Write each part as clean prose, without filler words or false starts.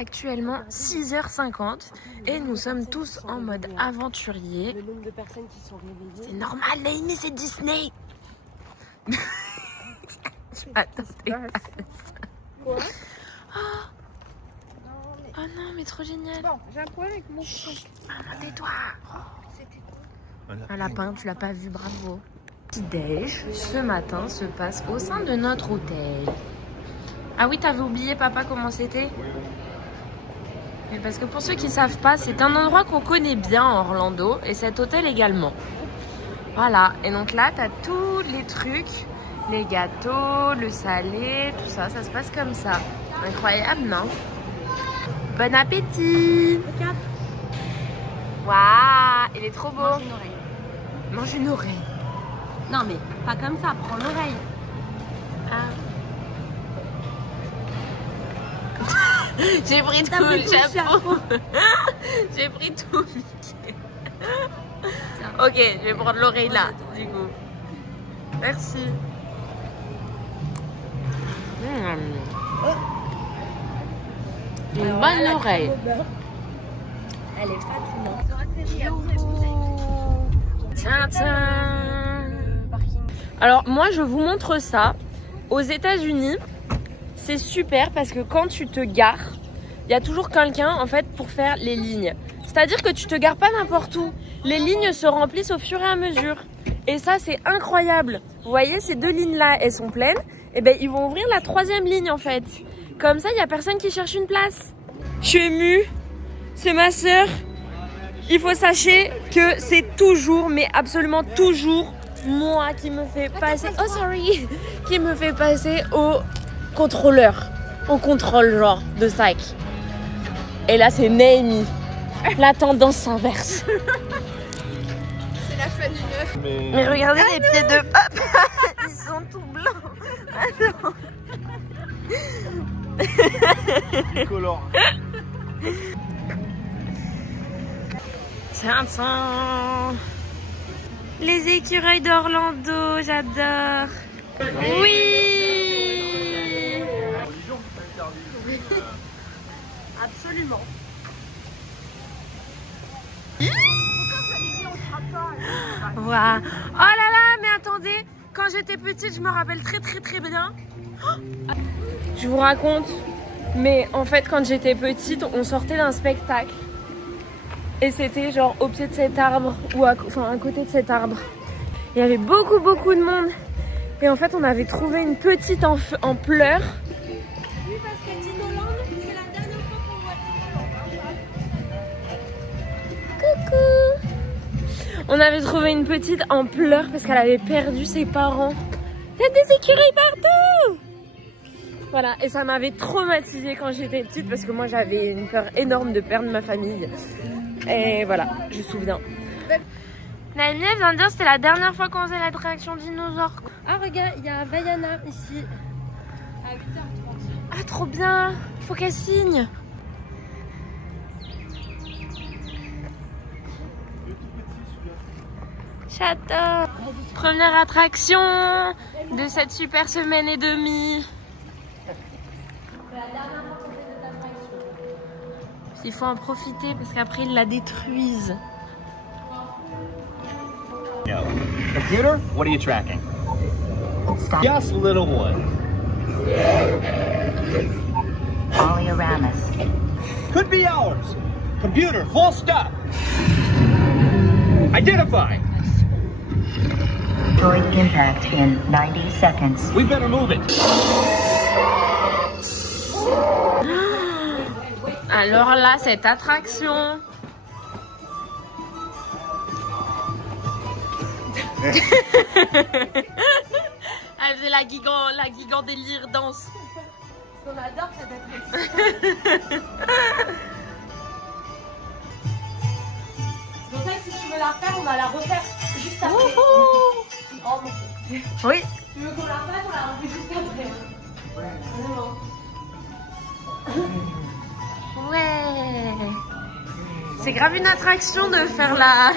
Actuellement 6h50 et nous sommes tous en mode aventurier. Le nombre de personnes qui sont réveillées. C'est normal, Naïmi, c'est Disney. Attends, Quoi? Oh non, mais trop génial. Bon, j'ai un problème avec mon son. Maman, tais-toi. Un lapin, tu l'as pas vu, bravo. Petit déj, ce matin, se passe au sein de notre hôtel. Ah oui, t'avais oublié, papa, comment c'était? Mais parce que pour ceux qui ne savent pas, c'est un endroit qu'on connaît bien en Orlando et cet hôtel également. Voilà, et donc là, t'as tous les trucs, les gâteaux, le salé, tout ça, ça se passe comme ça. Incroyable, non? Bon appétit! Regarde. Waouh, il est trop beau! Mange une oreille. Mange une oreille. Non, mais pas comme ça, prends l'oreille. Ah. J'ai pris tout le chapeau. J'ai pris tout, Mickey. Ok, je vais prendre l'oreille là, du coup. Merci. Une bonne oreille. Elle est fatigante. Tiens, tiens. Alors moi je vous montre ça. Aux États-Unis, c'est super parce que quand tu te gares, il y a toujours quelqu'un en fait pour faire les lignes. C'est-à-dire que tu te gares pas n'importe où. Les lignes se remplissent au fur et à mesure. Et ça c'est incroyable. Vous voyez ces deux lignes là, elles sont pleines. Et ben ils vont ouvrir la troisième ligne en fait. Comme ça il y a personne qui cherche une place. Je suis émue. C'est ma sœur. Il faut sachez que c'est toujours, mais absolument toujours, moi qui me fait passer, oh sorry, qui me fait passer au contrôleur, au contrôle genre de sac. Et là c'est Naomi, la tendance s'inverse. C'est la fin d'une heure. Mais regardez les pieds de papa, ils sont tout blancs. Attends. Colore. Tiens, tiens. Les écureuils d'Orlando, j'adore. Oui. Absolument. Waouh. Oh là là, mais attendez, quand j'étais petite, je me rappelle très bien. Je vous raconte, mais en fait, quand j'étais petite, on sortait d'un spectacle. Et c'était genre au pied de cet arbre, ou à côté de cet arbre. Il y avait beaucoup de monde. Et en fait, on avait trouvé une petite en pleurs. Oui, parce que Tinoland, c'est la dernière fois qu'on voit Coucou. On avait trouvé une petite en pleurs parce qu'elle avait perdu ses parents. Il y a des écureuils partout. Voilà, et ça m'avait traumatisée quand j'étais petite parce que moi j'avais une peur énorme de perdre ma famille. Et voilà, je me souviens. Naomi vient de dire que c'était la dernière fois qu'on faisait l'attraction dinosaure. Ah, regarde, il y a Vaiana ici. À 8h30. Ah, trop bien. Faut qu'elle signe. J'adore. Première attraction de cette super semaine et demie. Il faut en profiter parce qu'après ils la détruisent. No. Computer, what are you tracking? Stop. Yes, little one. Polyaramus. Could be ours. Computer, full stop. Identify. Droid impact in 90 seconds. We better move it. Alors là, cette attraction. Elle faisait la gigant délire danse. On adore cette attraction. C'est pour ça que si tu veux la refaire, on va la refaire juste après. Oh mon Dieu. Oui. Tu veux qu'on la refasse, on la refait juste après. Ouais. Vraiment. Ouais. C'est grave une attraction de faire la...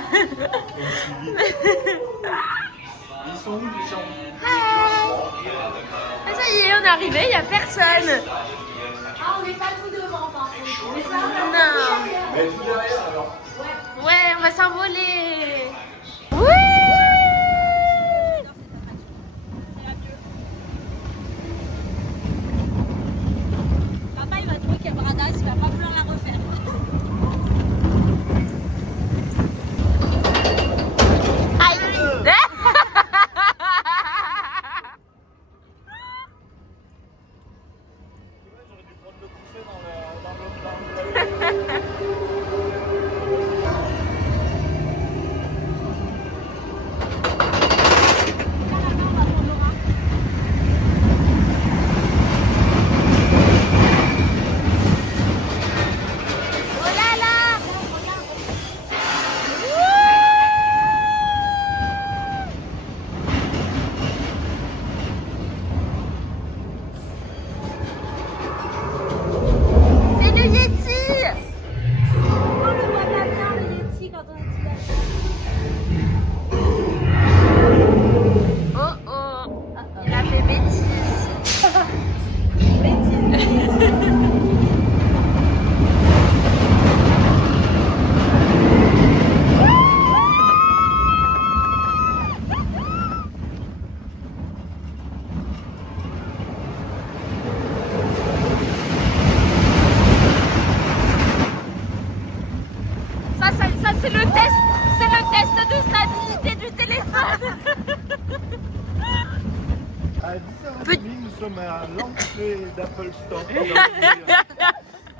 Ils sont où les gens? Ah, ça y est, on est arrivé, il n'y a personne. Ah, on n'est pas tout devant par contre. Ouais, on va s'envoler. Papa il va trouver qu'elle bradasse, il va pas vouloir la refaire. C'est le test de stabilité du téléphone. À 10h30, nous sommes à l'entrée d'Apple Store.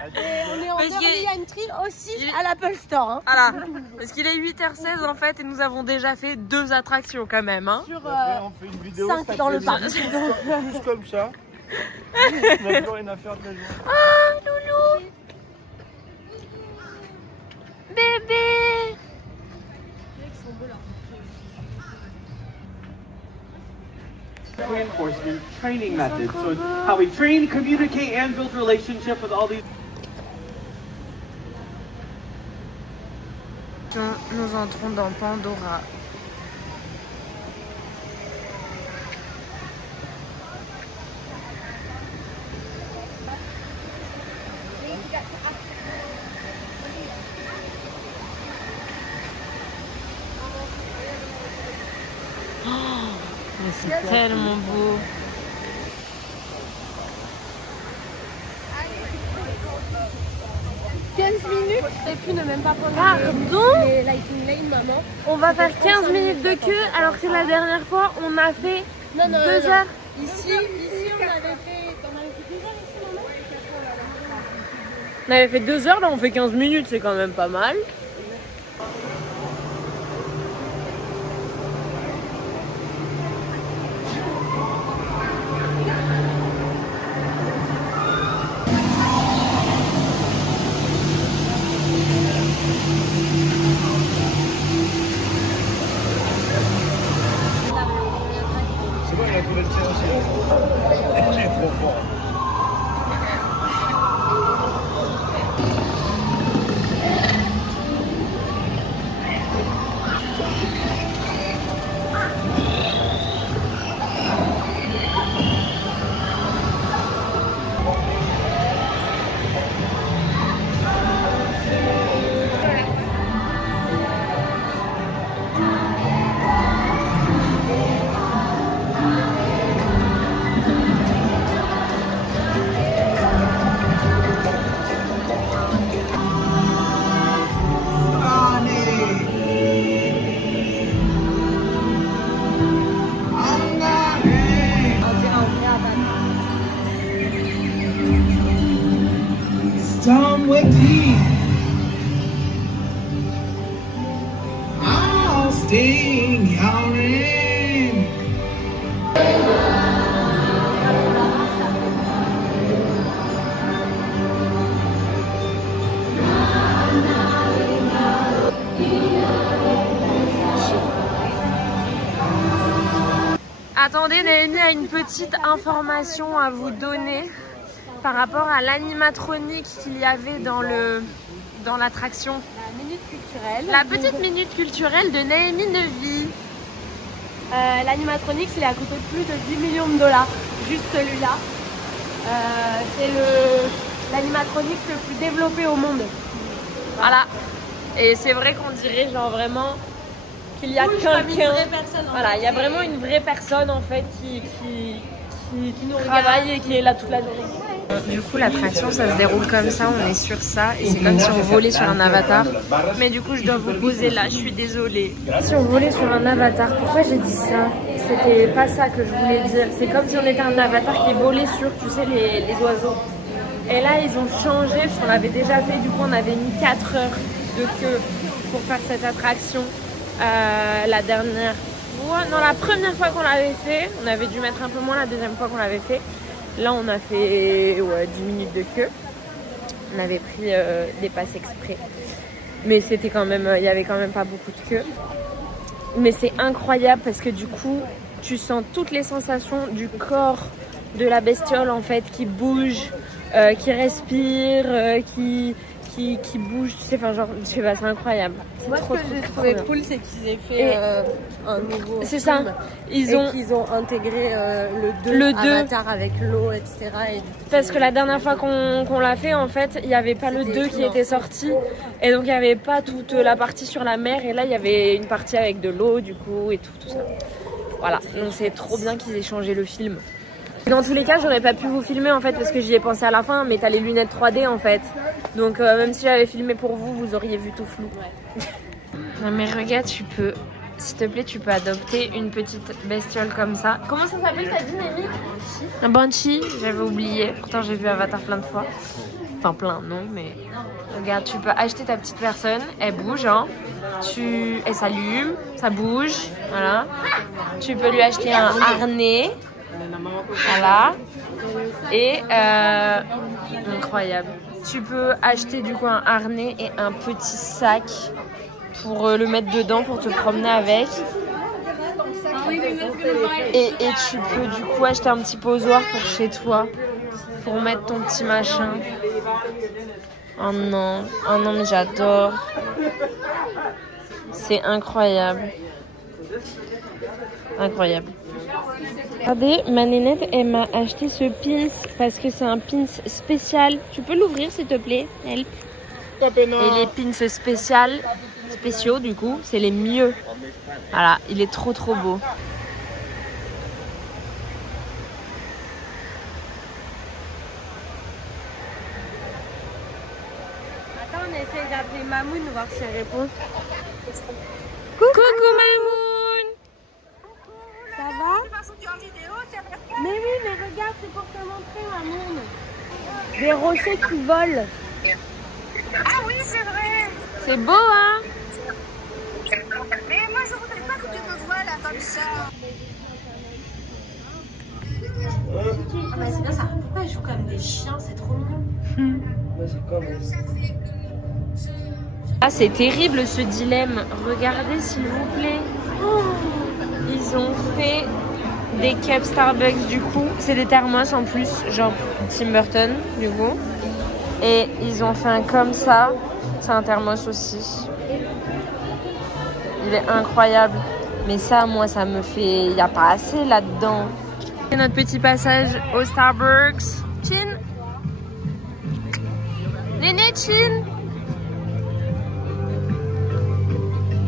On est en Parce early que- entry aussi à l'Apple Store. Hein. Voilà, parce qu'il est 8h16 en fait et nous avons déjà fait 2 attractions quand même. Hein. Sur Après, on fait une vidéo 5 dans le parc. juste comme ça. On n'a plus rien à faire de la journée. Ah, loulou, bébé. Reinforcement training method. So it's how we train, communicate, and build relationship with all these. Nous entrons dans Pandora. Mais c'est tellement beau. Et puis ne même pas prendre Pardon, les lighting lane, maman. on va faire 15 minutes de queue alors que la dernière fois on a fait Non, non, 2 non. heures. Ici, on avait fait 2 heures ici, maman. On avait fait 2 heures, là on fait 15 minutes, c'est quand même pas mal. C'est bon, il a trouvé le tien aussi. Il est trop fort. Somewhere deep, I'll sting your in. Attendez, Naomi a une petite information à vous donner par rapport à l'animatronique qu'il y avait dans l'attraction. La minute culturelle. La petite minute culturelle de Naomi Nevy. L'animatronics, il a coûté plus de 10 millions de dollars. Juste celui-là. C'est l'animatronics le plus développé au monde. Voilà. Et c'est vrai qu'on dirait genre vraiment qu'il y a quelqu'un. Voilà, il y a vraiment une vraie personne en fait qui nous travaille et qui est là toute la journée. Du coup, l'attraction, ça se déroule comme ça, on est sur ça et c'est comme si on volait sur un avatar. Mais du coup, je dois vous poser là, je suis désolée. Si on volait sur un avatar, pourquoi j'ai dit ça? C'était pas ça que je voulais dire. C'est comme si on était un avatar qui volait sur, tu sais, les oiseaux. Et là, ils ont changé parce qu'on l'avait déjà fait. Du coup, on avait mis 4 heures de queue pour faire cette attraction. La dernière fois, non, la première fois qu'on l'avait fait, on avait dû mettre un peu moins la deuxième fois qu'on l'avait fait. Là, on a fait 10 minutes de queue. On avait pris des passes exprès. Mais c'était quand même, il y avait quand même pas beaucoup de queue. Mais c'est incroyable parce que du coup, tu sens toutes les sensations du corps de la bestiole en fait qui bouge, qui respire, qui bouge, tu sais, enfin genre, je sais pas, c'est incroyable. Moi, ce que j'ai trouvé cool, c'est qu'ils aient fait un nouveau c'est film. Ça. Qu'ils ont intégré le 2 Avatar avec l'eau, etc. Et parce que la dernière fois qu'on l'a fait, en fait, il n'y avait pas le 2 qui était sorti. Et donc, il n'y avait pas toute la partie sur la mer. Et là, il y avait une partie avec de l'eau, du coup, et tout ça. Voilà, donc c'est trop bien qu'ils aient changé le film. Dans tous les cas, j'aurais pas pu vous filmer en fait parce que j'y ai pensé à la fin, mais t'as les lunettes 3D en fait. Donc même si j'avais filmé pour vous, vous auriez vu tout flou. Ouais. Non mais regarde, tu peux, s'il te plaît, tu peux adopter une petite bestiole comme ça. Comment ça s'appelle, t'as dit, Némi? Un Banshee, j'avais oublié. Pourtant j'ai vu Avatar plein de fois. Enfin plein, non, mais regarde, tu peux acheter ta petite personne, elle bouge, hein. Elle s'allume, ça bouge, voilà. Tu peux lui acheter un harnais. Voilà. Et incroyable. Tu peux acheter du coup un harnais et un petit sac pour le mettre dedans pour te promener avec. Et tu peux du coup acheter un petit posoir pour chez toi pour mettre ton petit machin. Oh non mais j'adore. C'est incroyable. Incroyable. Regardez, ma nénette, elle m'a acheté ce pins parce que c'est un pins spécial. Tu peux l'ouvrir s'il te plaît, help. Et les pins spéciaux du coup, c'est les mieux. Voilà, il est trop beau. Attends, on essaie d'appeler Mamoun, voir si elle répond. Coucou Mamoun. Ça va? Mais oui, mais regarde, c'est pour te montrer, Mamoun. Des rochers qui volent. Ah oui, c'est vrai. C'est beau, hein? Mais moi, je voudrais pas que tu me vois là comme ça. Ah bah c'est bien ça. Pourquoi ils jouent comme des chiens? C'est trop mignon. Ah, c'est terrible ce dilemme. Regardez s'il vous plaît. Oh, ils ont fait des cups Starbucks du coup. C'est des thermos en plus, genre Tim Burton du coup. Et ils ont fait un comme ça. C'est un thermos aussi. Il est incroyable. Mais ça, moi, ça me fait... Il n'y a pas assez là-dedans. C'est notre petit passage au Starbucks. Chin. Néné, Chin.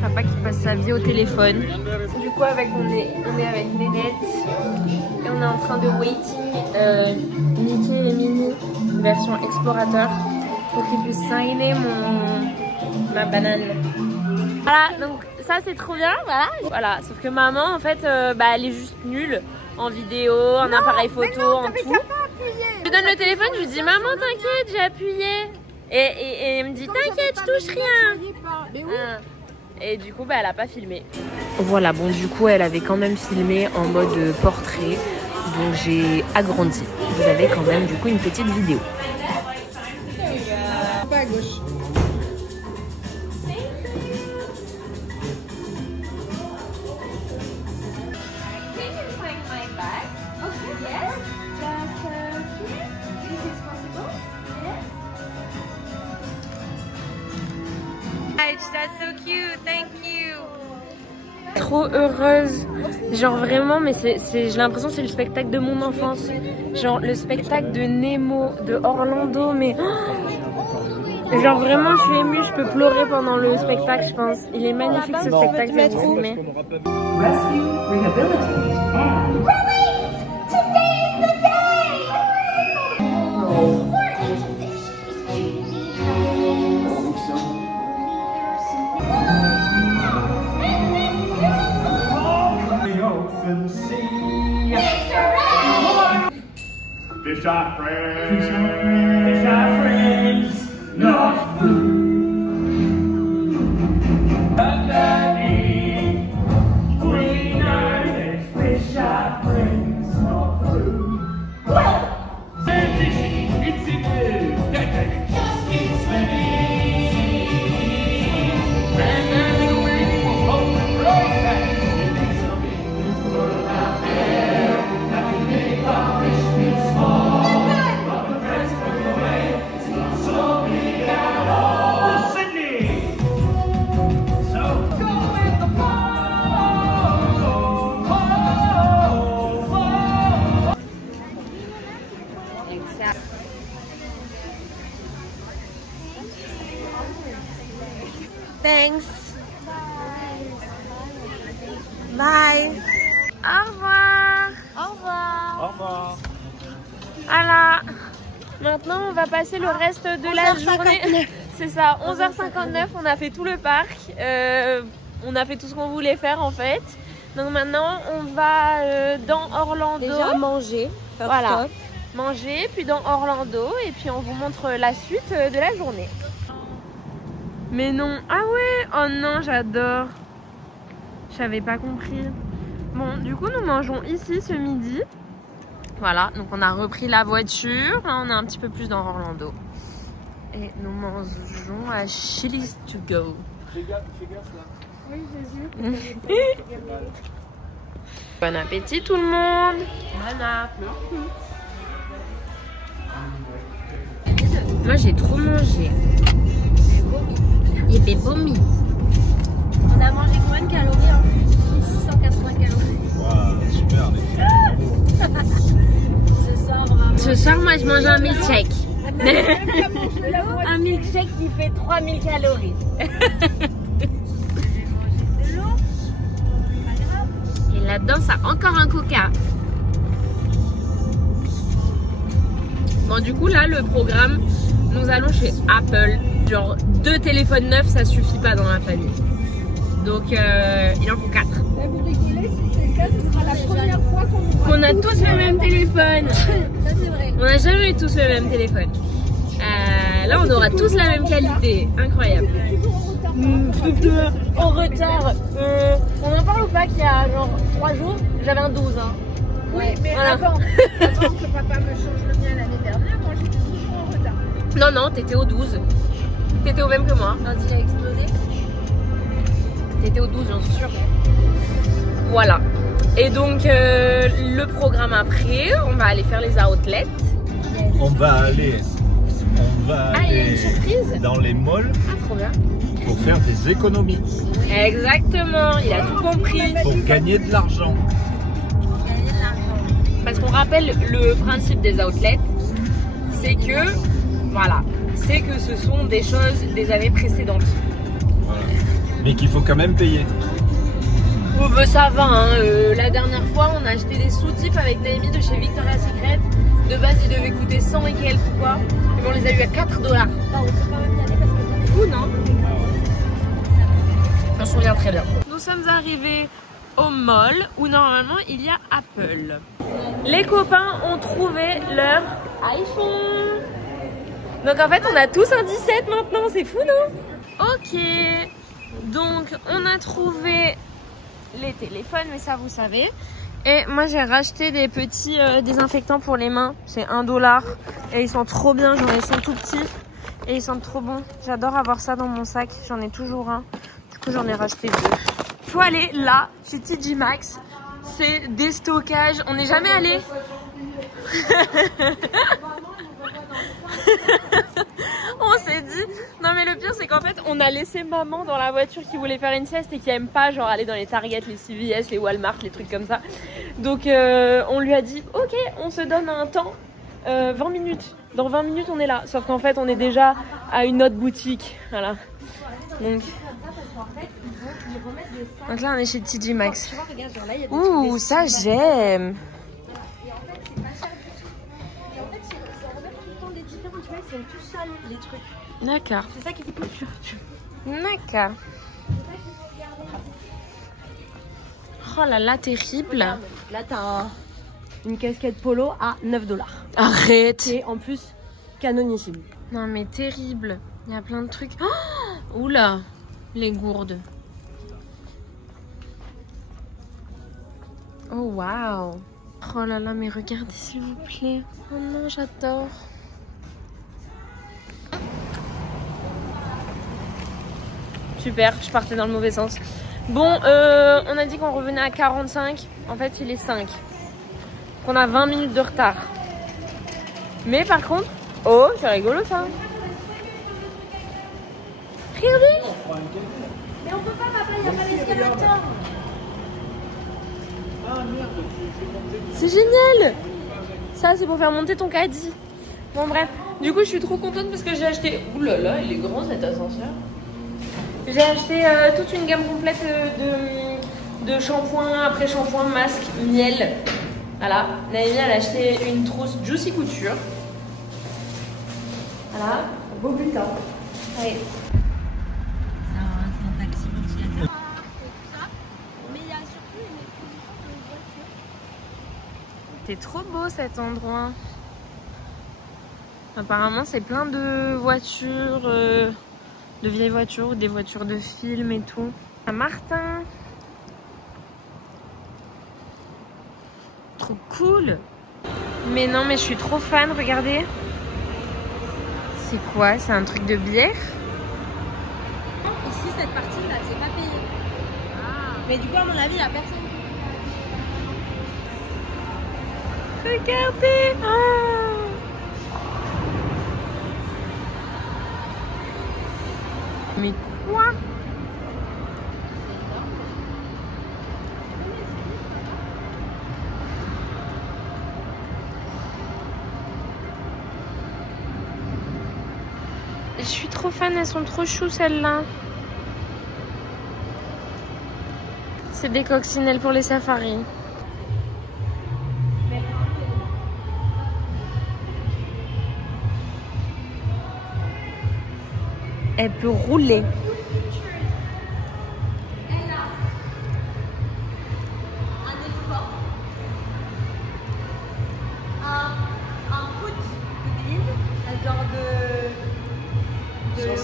Papa qui passe sa vie au téléphone. Du coup, on est avec Nénette. Et on est en train de waiting Mickey et Minnie, version explorateur, pour qu'ils puissent signer ma banane. Voilà, donc ça c'est trop bien, voilà. Sauf que maman, en fait, elle est juste nulle en vidéo, en appareil photo, en tout. Je lui donne le téléphone, je lui dis maman t'inquiète, j'ai appuyé. Et elle me dit t'inquiète, je touche rien. Et du coup, elle a pas filmé. Voilà, bon du coup, elle avait quand même filmé en mode portrait, donc j'ai agrandi. Vous avez quand même du coup une petite vidéo. Pas à gauche. That's so cute, thank you. Trop heureuse, genre vraiment, mais j'ai l'impression que c'est le spectacle de mon enfance, genre le spectacle de Nemo, de Orlando, mais Genre vraiment, je suis émue, je peux pleurer pendant le spectacle, je pense. Il est magnifique ce spectacle, je vais vous filmer. Rescue, rehabilitate, and Fish eye friends, fish eye friends, not food. Underneath, green eyes, fish eye friends, not food. Well, it's in the just keep swimming. And there's a wing holding right back. It makes a big world out there that can make our fish feel small. Thanks. Bye. Au revoir. Au revoir. Au revoir. Voilà. Maintenant, on va passer le reste de la journée. C'est ça, 11h59. On a fait tout le parc. On a fait tout ce qu'on voulait faire en fait. Donc maintenant, on va dans Orlando. Déjà manger. Voilà. Manger, puis dans Orlando. Et puis on vous montre la suite de la journée. Mais non, ah ouais, oh non, j'adore. J'avais pas compris. Bon, du coup, nous mangeons ici ce midi. Voilà, donc on a repris la voiture. Là, on est un petit peu plus dans Orlando. Et nous mangeons à Chili's to go. Fais gaffe là. Oui, Jésus. Bon appétit tout le monde. Bon appétit. Moi, j'ai trop mangé. Il fait vomi. On a mangé combien de calories hein? 680 calories. Waouh, super. Ce soir, vraiment. Ce soir, moi, je mange un milkshake. Un milkshake qui fait 3000 calories. Et là-dedans, ça a encore un coca. Bon, du coup, là, le programme, nous allons chez Apple. Genre 2 téléphones neufs, ça suffit pas dans la famille. Donc il en faut 4. Vous rigolez, si c'est le cas, ce sera la première fois qu'on a tous le même téléphone. Ça c'est vrai. On n'a jamais eu tous le même téléphone. Là on aura tous la même qualité. Incroyable. En retard. On en parle ou pas qu'il y a genre 3 jours, j'avais un 12 hein. Oui, mais voilà. avant que papa me change le mien l'année dernière, moi j'étais toujours en retard. Non, non, t'étais au 12. T'étais au même que moi. Quand il a explosé. T'étais au 12, j'en suis sûre. Voilà. Et donc, le programme après, on va aller faire les outlets. On va aller il y a une surprise dans les malls Ah, trop bien. pour faire des économies, Exactement, il a tout compris. pour gagner de l'argent. Parce qu'on rappelle le principe des outlets, c'est que, voilà, c'est que ce sont des choses des années précédentes. Voilà. Mais qu'il faut quand même payer. Oh, bah, ça va, hein. La dernière fois, on a acheté des soutifs avec Naomi de chez Victoria's Secret. De base, ils devaient coûter 100 et quelques ou quoi. Mais on les a eu à 4 $. Non, on peut quand même y aller parce que Fou, non? Je m'en souviens très bien. Nous sommes arrivés au mall où normalement il y a Apple. Les copains ont trouvé leur iPhone. Donc en fait on a tous un 17 maintenant, c'est fou non? Ok, donc on a trouvé les téléphones, mais ça vous savez. Et moi j'ai racheté des petits désinfectants pour les mains, c'est 1 $. Et ils sont trop bien, genre ils sont tout petits et ils sentent trop bon. J'adore avoir ça dans mon sac, j'en ai toujours un. Du coup j'en ai racheté 2. Faut aller là, chez TJ Maxx. C'est des stockages. On n'est jamais allé. On s'est dit. Non mais le pire c'est qu'en fait on a laissé maman dans la voiture qui voulait faire une sieste et qui aime pas genre aller dans les Target, les CVS, les Walmart, les trucs comme ça. Donc on lui a dit ok, on se donne un temps 20 minutes. Dans 20 minutes, on est là. Sauf qu'en fait, on est déjà à une autre boutique. Voilà. Donc là, on est chez TJ Maxx. Ouh, ça, j'aime. D'accord. C'est ça qui fait plus. D'accord. Oh là là, terrible. Là, t'as une casquette polo à 9$. Arrête. Et en plus, canonissime. Non mais terrible. Il y a plein de trucs. Oh, oula, les gourdes. Oh waouh. Oh là là, mais regardez s'il vous plaît. Oh non, j'adore. Super, je partais dans le mauvais sens. Bon, on a dit qu'on revenait à 45. En fait, il est 5. On a 20 minutes de retard. Mais par contre... Oh, c'est rigolo ça. Regardez. Mais on peut pas, papa, il n'y a pas l'escalator. C'est génial. Ça, c'est pour faire monter ton caddie. Bon, bref. Du coup, je suis trop contente parce que j'ai acheté... Ouh là là, il est grand cet ascenseur. J'ai acheté toute une gamme complète de shampoing, après-shampoing, masque, miel. Voilà. Naomi, elle a acheté une trousse Juicy Couture. Voilà. Beau bulletin. Allez. C'est un taxi ventilateur. Mais il y a surtout une voiture. C'est trop beau cet endroit. Apparemment, c'est plein de voitures, de vieilles voitures, des voitures de film et tout. À Martin. Trop cool. Mais non, mais je suis trop fan, regardez. C'est quoi? C'est un truc de bière? Ici, cette partie-là, c'est pas payé. Mais du coup, à mon avis, il n'y a personne. Regardez. Oh. Mais quoi? Je suis trop fan, elles sont trop choues celles-là. C'est des coccinelles pour les safaris. Elle peut rouler. Un foot de green, un genre de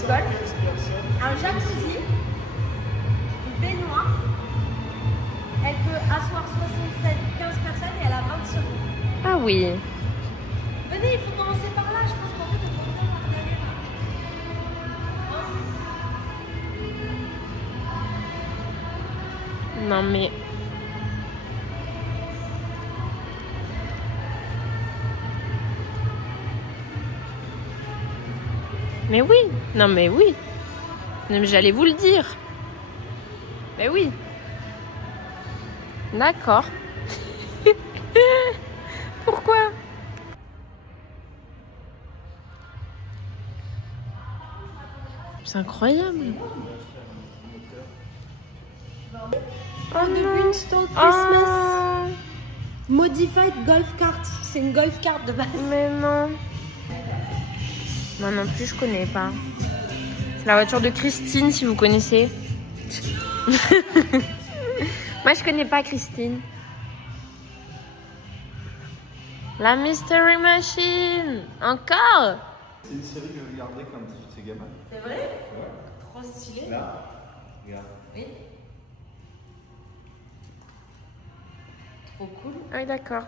golf, un jacuzzi, une baignoire. Elle peut asseoir 15 personnes et elle a 20 secondes. Ah oui. Venez, il faut commencer par là. Je pense qu'en fait, on peut bien regarder là. Non mais... Mais oui. Non mais oui. Non, mais j'allais vous le dire. Mais oui. D'accord. Pourquoi? C'est incroyable. Oh, de Winstone Christmas. Modified Golf Cart. C'est une golf cart de base. Mais non. Moi non plus, je connais pas. C'est la voiture de Christine, si vous connaissez. Moi, je connais pas Christine. La Mystery Machine. Encore? C'est une série que je regardais quand j'étais gamin. C'est vrai? Ouais. Trop stylé. Là, regarde. Oui. Trop cool. Ah oui, d'accord.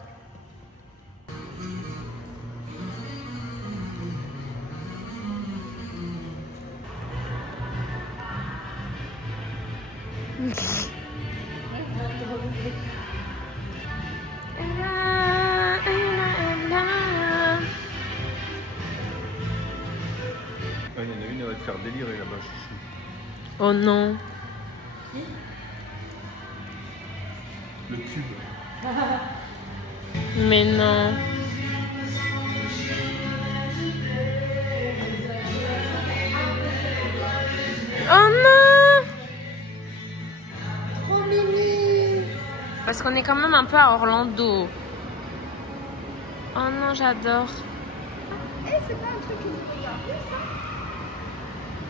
Il y en a une, elle va te faire délirer là-bas, chouchou. Oh non. Le cube. Mais non. Parce qu'on est quand même un peu à Orlando. Oh non, j'adore. Eh, c'est pas un truc que vous regardez, ça?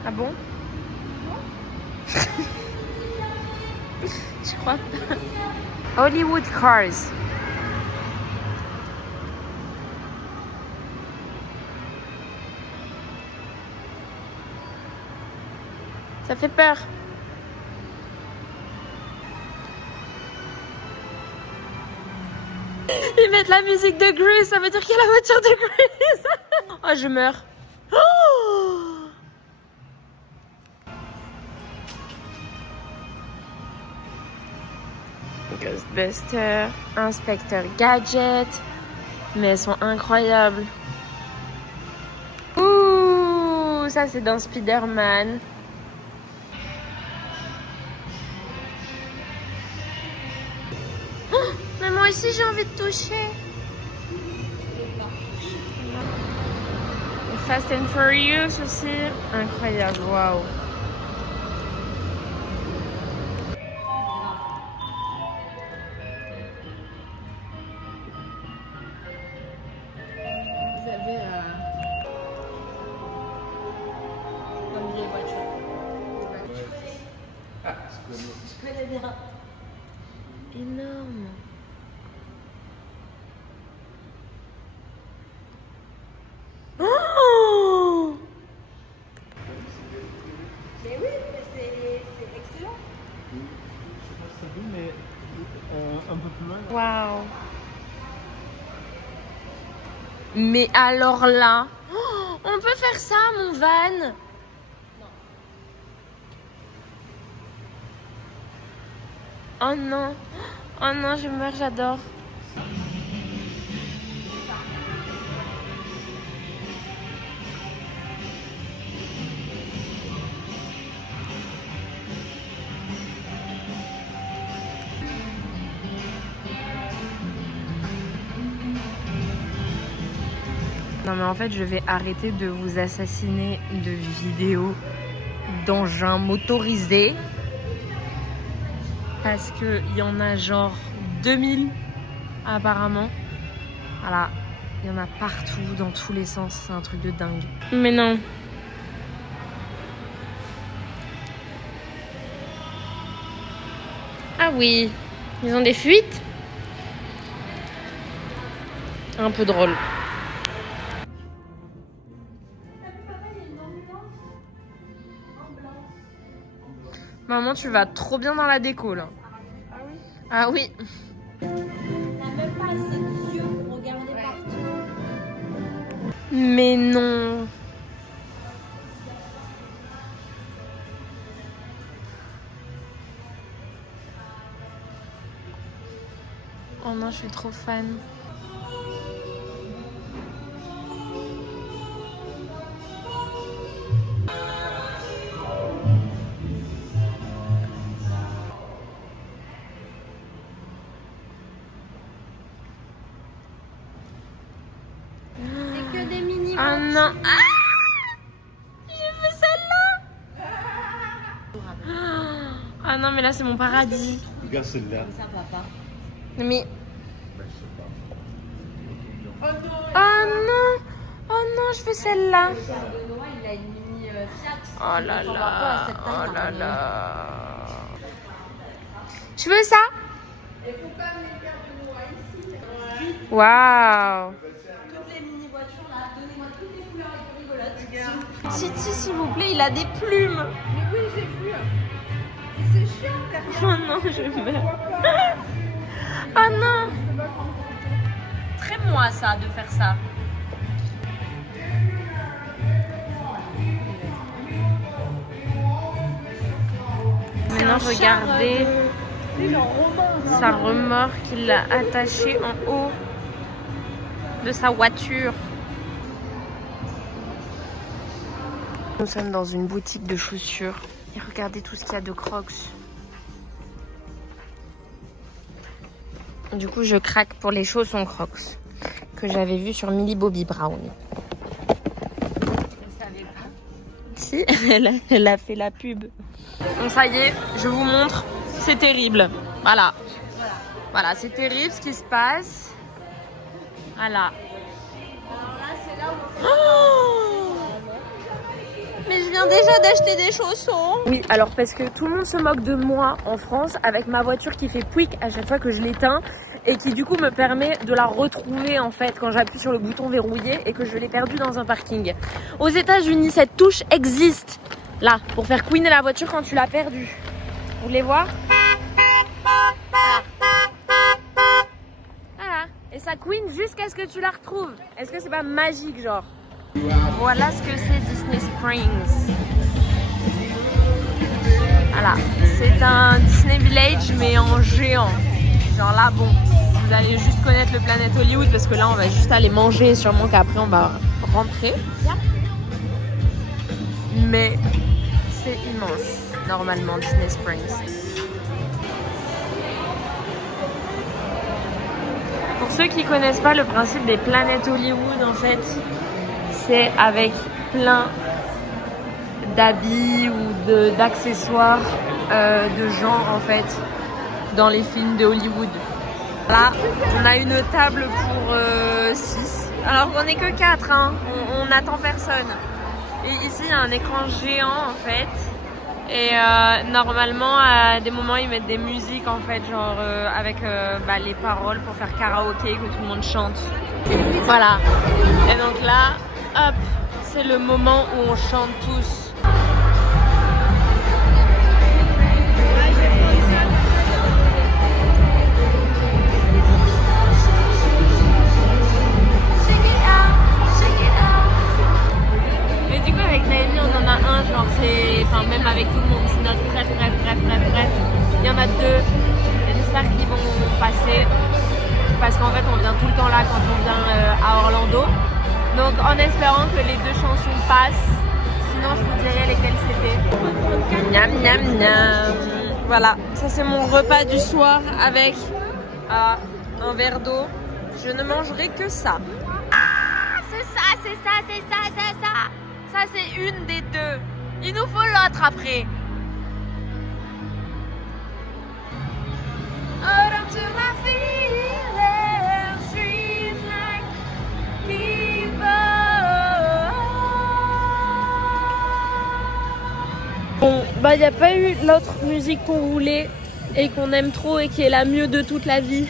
Ah bon? Je crois pas. Hollywood Cars. Ça fait peur. Ils mettent la musique de Grease, ça veut dire qu'il y a la voiture de Grease. Oh, je meurs. Oh, Ghostbusters, Inspecteur Gadget. Mais elles sont incroyables. Ouh, ça c'est dans Spider-Man. Oh, mais moi aussi j'ai envie de toucher. Fast and Furious aussi. Incroyable, waouh. Vous avez comme vieille voiture. Je connais bien. Énorme. Oh, Mais oui, mais c'est excellent. Je sais pas si ça fait, mais un peu plus loin. waouh. Mais alors là, oh, on peut faire ça, mon van? Oh non, oh non, je meurs, j'adore. Non mais en fait je vais arrêter de vous assassiner de vidéos d'engins motorisés parce que il y en a genre 2000 apparemment. Voilà, il y en a partout dans tous les sens, c'est un truc de dingue. Mais non. Ah oui, ils ont des fuites. Un peu drôle. Maman, tu vas trop bien dans la déco là. Ah oui. T'as même pas assez d'yeux pour regarder partout. Mais non. Oh non, je suis trop fan. C'est que des mini. Ah non. Ah, j'ai fait celle-là. Ah non, mais là c'est mon paradis. Regarde celle-là. Ça va pas. Mais Ben, je sais pas. oh non. Oh non, je fais celle-là. Benoît, il a une mini Fiat. Oh là Il ressemble un peu à là. cette taille, Oh là par là. Tu veux ça? Il faut pas venir faire Benoît ici. Waouh. Toutes les mini voitures là, donnez-moi toutes les couleurs rigolotes. Titi, s'il vous plaît, il a des plumes. Mais oui, j'ai vu. Et c'est chiant derrière. Oh non, je meurs. Oh non. Très moi ça, de faire ça. Maintenant, regardez sa remorque qu'il a attachée en haut de sa voiture. Nous sommes dans une boutique de chaussures. Et regardez tout ce qu'il y a de Crocs. Du coup, je craque pour les chaussons Crocs que j'avais vu sur Millie Bobby Brown. Je savais pas. Si, elle a fait la pub. Bon, ça y est, je vous montre. C'est terrible. Voilà. Voilà, c'est terrible ce qui se passe. Voilà. Alors là, c'est là où on fait... Oh, mais je viens déjà d'acheter des chaussons. Oui, alors parce que tout le monde se moque de moi en France avec ma voiture qui fait pouic à chaque fois que je l'éteins et qui du coup me permet de la retrouver en fait quand j'appuie sur le bouton verrouillé et que je l'ai perdue dans un parking. Aux États-Unis, cette touche existe là pour faire couiner la voiture quand tu l'as perdue. Vous voulez voir? Voilà. Et ça couine jusqu'à ce que tu la retrouves. Est-ce que c'est pas magique genre? Voilà ce que c'est Disney Springs. Voilà, c'est un Disney Village mais en géant. Genre là, bon, vous allez juste connaître le Planet Hollywood parce que là, on va juste aller manger. Sûrement qu'après, on va rentrer. Mais c'est immense, normalement, Disney Springs. Pour ceux qui connaissent pas le principe des Planet Hollywood, en fait, c'est avec plein d'habits ou d'accessoires de gens en fait dans les films de Hollywood. Là, on a une table pour 6. Alors qu'on n'est que 4, hein. On n'attend personne. Et ici, il y a un écran géant en fait. Et normalement, à des moments, ils mettent des musiques en fait, genre avec les paroles pour faire karaoké, que tout le monde chante. Voilà. Et donc là, hop, c'est le moment où on chante tous. Mais du coup, avec Naomi, on en a un, genre c'est, enfin même avec tout le monde, c'est notre bref. Il y en a 2. Et j'espère qu'ils vont passer parce qu'en fait, on vient tout le temps là quand on vient à Orlando. Donc en espérant que les 2 chansons passent, sinon je vous dirai lesquelles c'était. Miam miam miam. Voilà, ça c'est mon repas du soir avec un verre d'eau. Je ne mangerai que ça. Ah, c'est ça. Ça c'est une des 2. Il nous faut l'autre après. Bon, bah y a pas eu l'autre musique qu'on voulait et qu'on aime trop et qui est la mieux de toute la vie.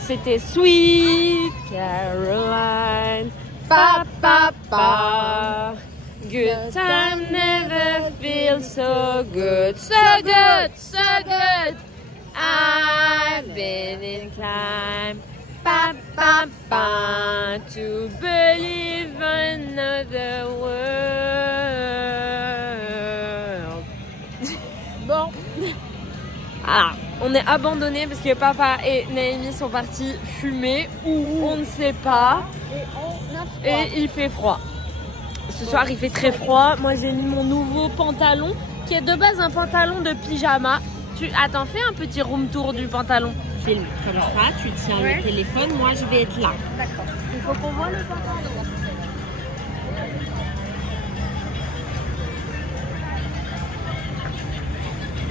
C'était Sweet Caroline. Pa pa pa. Good time never feels so good. So good. I've been inclined pa, pa, pa, to believe another world. Bon. Ah, on est abandonnés parce que papa et Naomi sont partis fumer ou on ne sait pas. Et il fait froid. Ce soir il fait très froid. Moi j'ai mis mon nouveau pantalon qui est de base un pantalon de pyjama. Attends, fais un petit room tour du pantalon. Filme comme ça, tu tiens le téléphone, moi je vais être là. D'accord. Il faut qu'on voit le pantalon.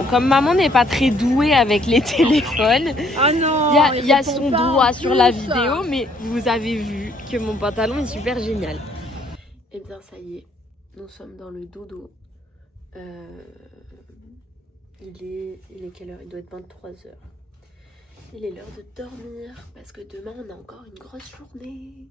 Comme maman n'est pas très douée avec les téléphones, il y a son doigt sur la vidéo, mais vous avez vu que mon pantalon est super génial. Et bien ça y est, nous sommes dans le dodo. Il est quelle heure? Il doit être 23 h. Il est l'heure de dormir parce que demain on a encore une grosse journée.